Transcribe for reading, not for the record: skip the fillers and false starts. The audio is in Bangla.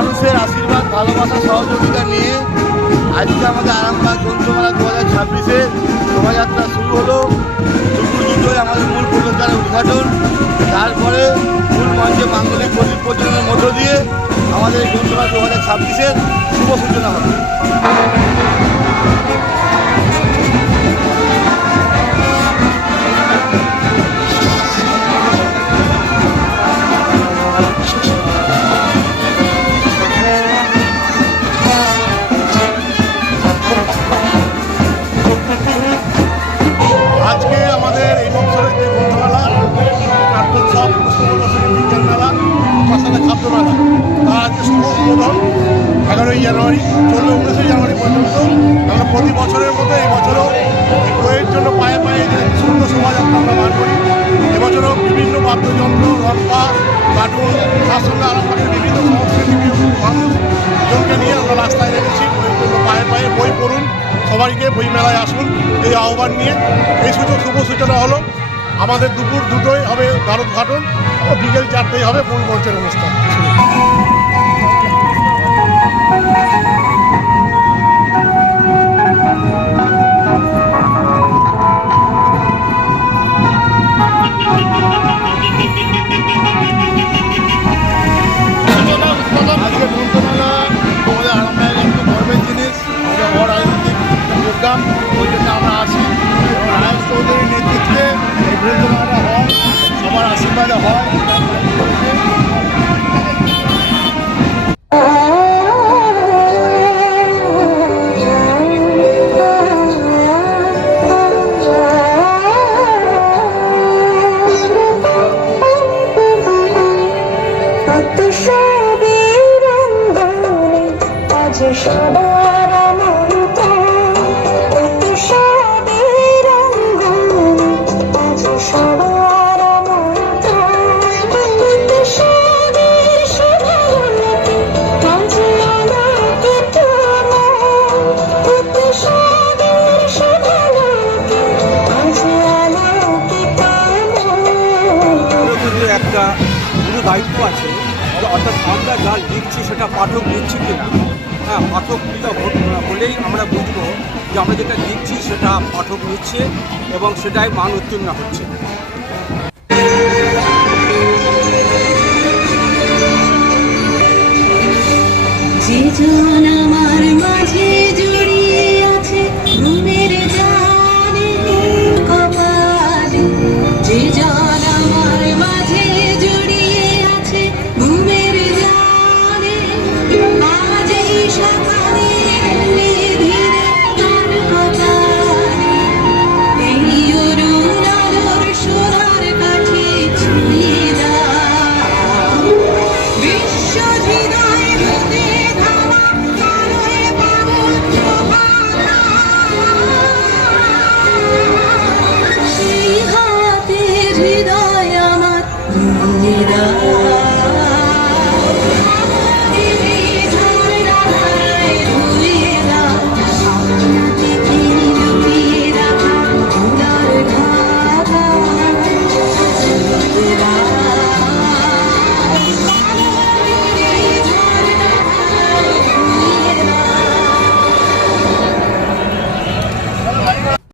মানুষের আশীর্বাদ, ভালোবাসা, সহযোগিতা নিয়ে আজকে আমাদের আরামবাগ গ্রন্থমেলা 2026-এ শোভাযাত্রা শুরু হলো। দুপুর দুটোয় আমাদের মূল প্রবেশদ্বারের উদ্ঘাটন, তারপরে মূল মঞ্চে মাঙ্গলিক প্রদীপ প্রজ্বলনের মধ্য দিয়ে আমাদের গ্রন্থমেলা 2026-এর শুভ সূচনা হবে। আজকে আমাদের এই বছরের যে গ্রন্থমেলা, নাট্যোৎসব, পুষ্পপ্রদর্শনী, বিজ্ঞান মেলা, পাশাপাশি খাদ্য মেলা, তার আজকে শুভ উদ্বোধন 11ই জানুয়ারি, 19 জানুয়ারি পর্যন্ত। আমরা প্রতি বছরের মতো এই বছরও এই বইয়ের জন্য পায়ে পায়ে যে সুন্দর শোভাযাত্রা আমরা বার করি। এবছরও বিভিন্ন বাদ্যযন্ত্র, রম্পা, কার্টুন, তার সঙ্গে আরামবাগের বিভিন্ন সংস্কৃতি মানুষজনকে নিয়ে আমরা রাস্তায় রেখেছি। বইয়ের জন্য পায়ে পায়ে বই পড়ুন, সবাইকে বই মেলায় আসুন, এই আহ্বান নিয়ে এই শুভ সূচনা হলো। আমাদের দুপুর দুটোই হবে দ্বারোদ্ঘাটন ও বিকেল 4টেই হবে মূল মঞ্চের অনুষ্ঠান। আজকে গ্রন্থমেলা আমাদের আরামবাগের একটু গর্বের জিনিস, আমাদের অরাজনৈতিক প্রোগ্রাম, ওই জন্য আমরা আসি। রায়েশ চৌধুরীর নেতৃত্বে এই গ্রন্থমেলাটা হয়, সবার আশীর্বাদে হয়। একটা পুরো দায়িত্ব আছে, অর্থাৎ আমরা যা লিখছি সেটা পাঠক লিখছি কিনা। হ্যাঁ, পাঠক হলেই আমরা বুঝবো যে আমরা যেটা লিখছি সেটা পাঠক নিচ্ছে এবং সেটাই মান উত্তীর্ণ হচ্ছে। যে জন আমার মাঝে